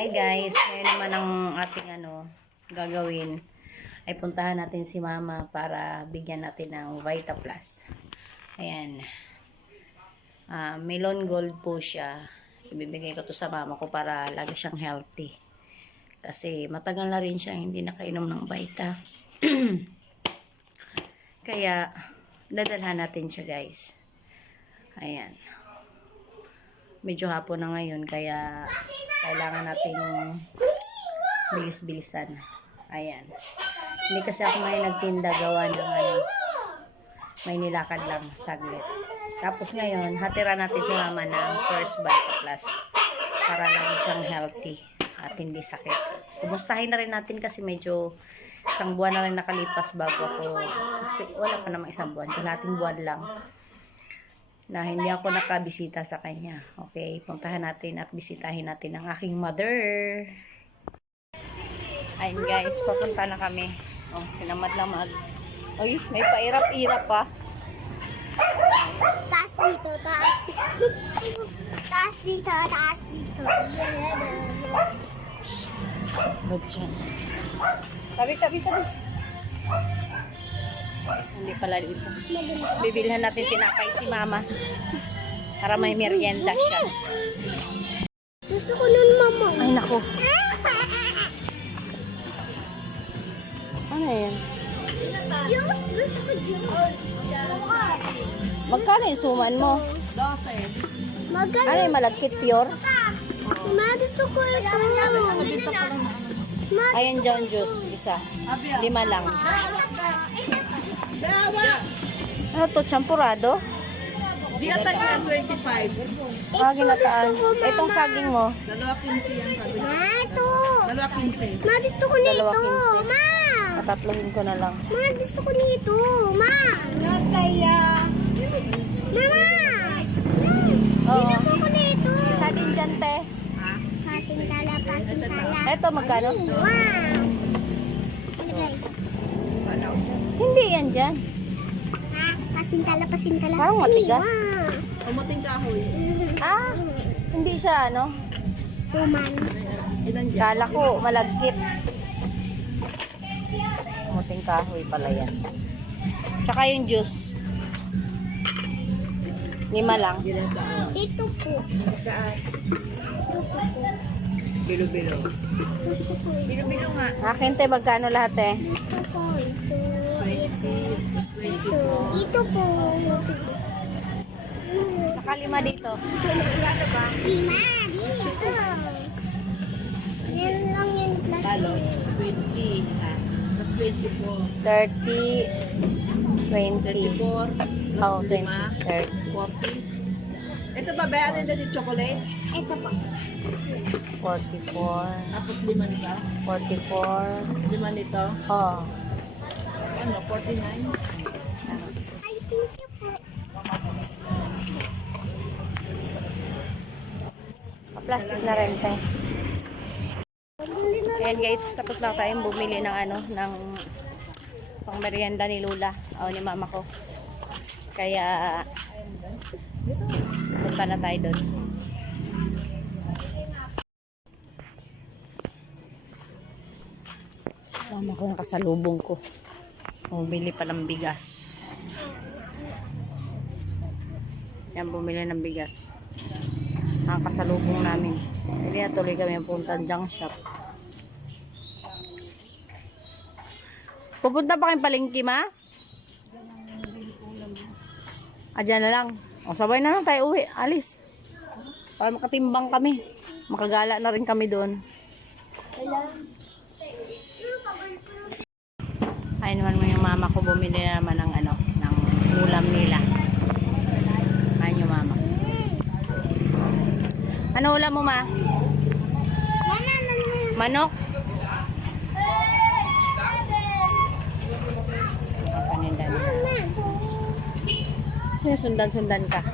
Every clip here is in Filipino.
Hi guys, ngayon naman ang ating gagawin ay puntahan natin si Mama para bigyan natin ng Vita Plus. Ayan. Melon Gold po siya. Ibibigay ko to sa mama ko para lagi siyang healthy. Kasi matagal na rin siya hindi nakainom ng Vita. Kaya dadalhan natin siya guys. Ayan. Medyo hapon na ngayon kaya kailangan natin bilis-bilisan. Ayan. Hindi kasi ako may nagtinda gawa ng may nilakad lang saglit. Tapos ngayon, hatira natin si Mama ng First Vita Plus para lang siyang healthy at hindi sakit. Kumustahin na rin natin kasi medyo isang buwan na rin nakalipas bago ako, kasi wala pa namang isang buwan, kalating buwan lang na hindi ako nakabisita sa kanya. Okay, puntahan natin at bisitahin natin ang aking mother. Ayun guys, papunta na kami. Oh, kinamad lang Uy, may pairap-irap pa. Taas dito, taas dito. Taas dito, taas dito. Good dyan. Tabi. Hindi pala dito. Bibilhan natin tinapay si Mama para may merienda siya. Gusto ko nun, Mama. Ay, naku. Ano yan? Diyos, gusto ko Diyos. Magkano yung suman mo? 12. Magkano? Ano yung malagkit pure? Ma, gusto ko ito. Ma, Ayan dyan juice, isa. 5 lang. Ano to, champurado? Ginatagaan 25. Ginataan. Itong saging mo? 2.15 yan sabi. Ma, ito. 2.15. Ma, gusto ko nito. 2.15. Ma. Tatatlohin ko na lang. Ma, gusto ko nito. Ma. Nakaya. Mama. Oo. Gusto ko nito. Isa din dyan, te. Pasintala, pasintala. Eto, magkano? Wow. Ano guys? Hindi yan dyan. Ha? Pasintala, pasintala. Parang matigas. Wow. Umuting kahoy. Ah, hindi siya Suman. Ilan dyan? Kala ko, malagkit. Muting kahoy pala yan. Tsaka yung juice. 5 lang. Ginatagaan. Ito po. Kaan. Ito po. Bilo-bilo. Ito po. Bilo-bilo nga. Akin, te, magkano lahat, eh? Ito po. Ito po. Tsaka 5 dito. 5 dito. Yan lang yung Talo. plastic. 20. Tapos 24. 30, 20. 34. Oh, 20, 30, 40. Ito ba, bayan nila yung chocolate? Ito po. 44, Tapos 5 nito. 44. 5 nito. Oh, Ano, 49. Ay, thank you po. plastic na rin, te. Ayan guys, tapos na tayong bumili ng ng pang merienda ni Lula o ni Mama ko. Kaya punta na tayo doon. Mama ko yung kasalubong ko. Bumili pa ng bigas. Yan, bumili ng bigas. Ang kasalubong namin. Hindi na tuloy kami punta ng junk shop. Pupunta pa kayong palengke, Ma? Dyan na lang. O, sabay na lang tayo uwi. Alis. Para makatimbang kami. Makagala na rin kami doon. Ay naman mo yung mama ko bumili na naman ng ng ulam nila. Ayun yung mama. Ano ulam mo, Ma? Manok? Sinusundan-sundan ka.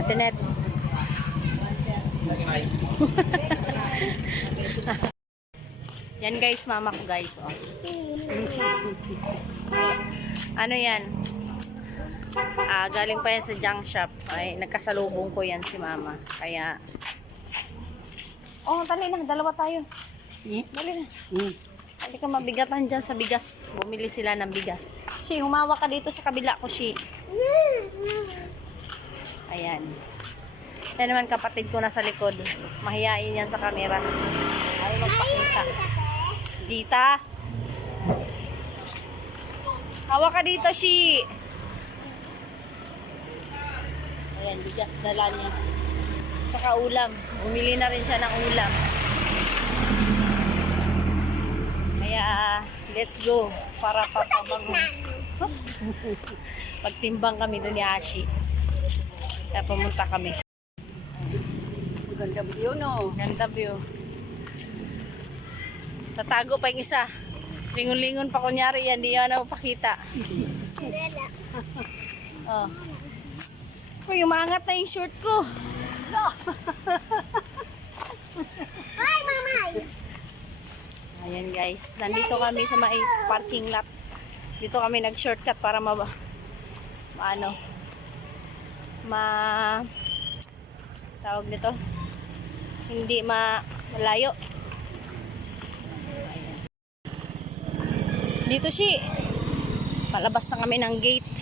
Ate Net. Yan guys, mama ko guys. Oh. Ano yan? Galing pa yan sa junk shop. Ay, nagkasalubong ko yan si mama. Kaya Oh, dali na. Dalawa tayo. Dali na. Hindi ka mabigatan dyan sa bigas. Bumili sila ng bigas. Shi, humawa ka dito sa kabila ko, Shi. Ayan. Yan naman kapatid ko na sa likod. Mahihain yan sa camera. Ayaw magpakita. Dita. Hawa ka dito, Shi. Ayan, bigas dala niya. Tsaka ulam. Bumili na rin siya ng ulam. Kaya, let's go. Para pasabang. Pagtimbang kami doon ni Ashi. Kaya pumunta kami. Ganda view, no? Ganda view. Tatago pa yung isa. Lingon-lingon pa kunyari yan. Di yan na mapakita. Oh. Uy, umangat na yung short ko. Ay, mamay! Ayan guys. Nandito kami sa may parking lot. Dito kami nag-shortcut para tawag nito. Hindi malayo. Dito si palabas na kami ng gate.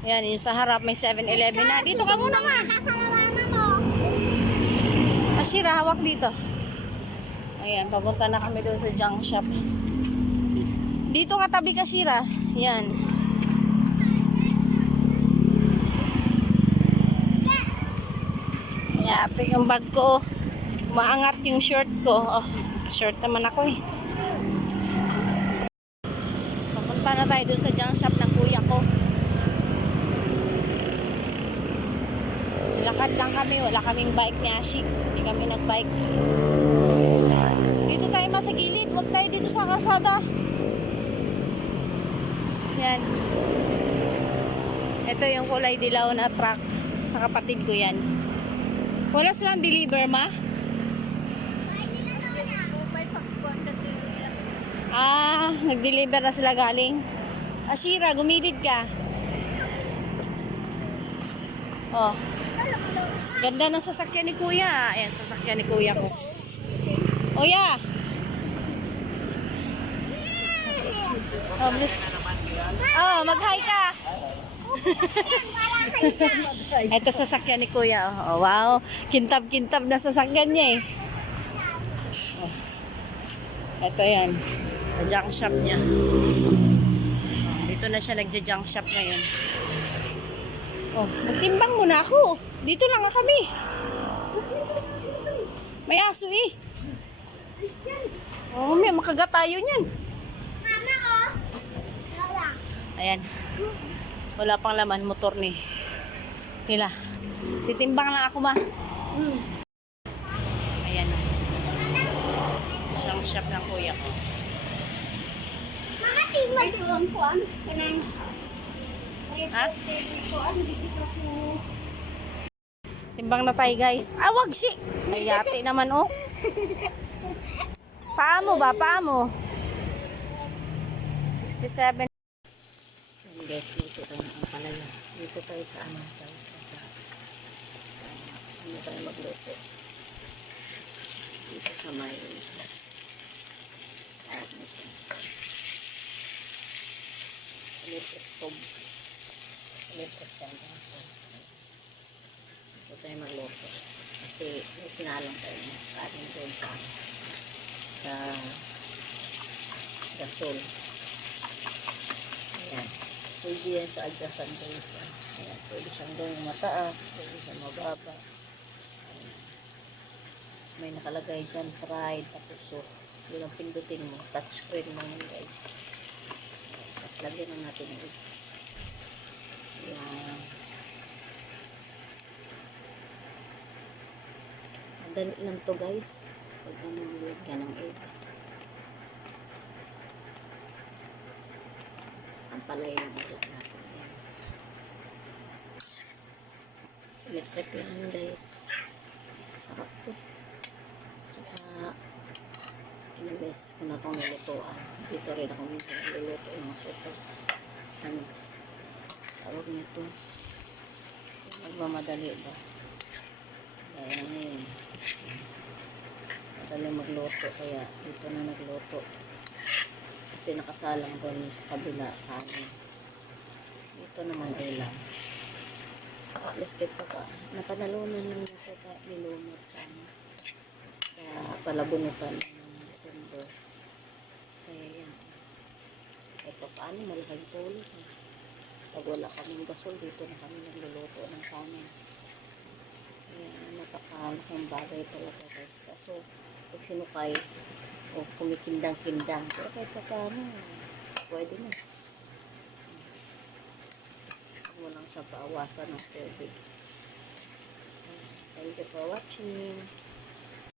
Yan, yung sa harap may 7-Eleven na. Dito ka muna nga. Ashira, hawak dito. Ayan, papunta na kami doon sa junk shop. Dito ka tabi ka, Shira. Yan. Ayan, ito yung bag ko. Maangat yung short ko. Oh, short naman ako eh. Papunta na tayo doon sa junk shop ng kuya ko. Lakad lang kami. Wala kaming bike ni Ashi. Hindi kami nagbike. Dito tayo sa gilid. Huwag tayo dito sa kalsada. Yan. Ito yung kulay dilaw na truck. Sa kapatid ko yan. Wala silang deliver, ma? Ah, nag-deliver na sila galing. Ashira, gumilid ka. Oh. Ganda ng sasakyan ni kuya. Ayan, sasakyan ni kuya ko. Oh, yeah. Oh, mag-hi ka. Ito sasakyan ni kuya. Oh, wow. Kintab-kintab na sasakyan niya eh. Oh. Ito yan. Sa junk shop niya. Dito na siya nagja-junk shop ngayon. Oh, magtimbang muna ako. Dito lang nga kami. May aso eh. Oh, may makagat tayo niyan. Mama, oh. Wala. Ayan. Wala pang laman motor ni nila. Titimbang lang ako, ma. Ayan na. Siyang shop ng kuya ko. Mama, timbang doon po. Kanang. Ha? Timbang na tayo, guys. Ah, wag si. Ay, yate naman, oh. Paamo ba? Paamo? 67. Guys, dito tayo ang palaya. Dito tayo sa ano, guys. Ano tayo magluto? Dito sa may electric stove. Electric fan. Dito tayo magluto. Kasi may sinalong tayo kanin doon sa gasol. Ayan. Pwede yan sa adjacent guys. Ayan. Pwede siyang doon mataas. Pwede siyang mababa. Ayan. May nakalagay dyan fried. Tapos so, yun ang pindutin mo. Touchscreen mo yun guys. Ayan. Tapos lagyan na natin yun. Ayan. Madali lang to guys. Pag ano lagyan ng egg. Ang palay yung ulit natin. Ayan. Electric lang guys. Sarap to. Saka ilang beses ko na itong nilutuan. Dito rin ako minsan niluluto yung super. Ano? Tawag nito. Nagmamadali ba? Kaya ngayon, madali magluto. Kaya dito na nagluto. Kasi nakasalang doon sa kabila kanin. Ito naman ulam. Let's get pa. Napanalunan lang nito ni Lumer sa palabunutan ng December. Kaya yan. Kahit pa paano, malaking tulong. Pag wala kaming gasol, dito na kami nagluluto ng kanin. Kaya napakalaking bagay talaga guys. Kaso, pag sinukay, o kumikindang-kindang. Pero kahit pa paano, pwede na. Huwag mo lang siya paawasan ng tubig. Thank you for watching.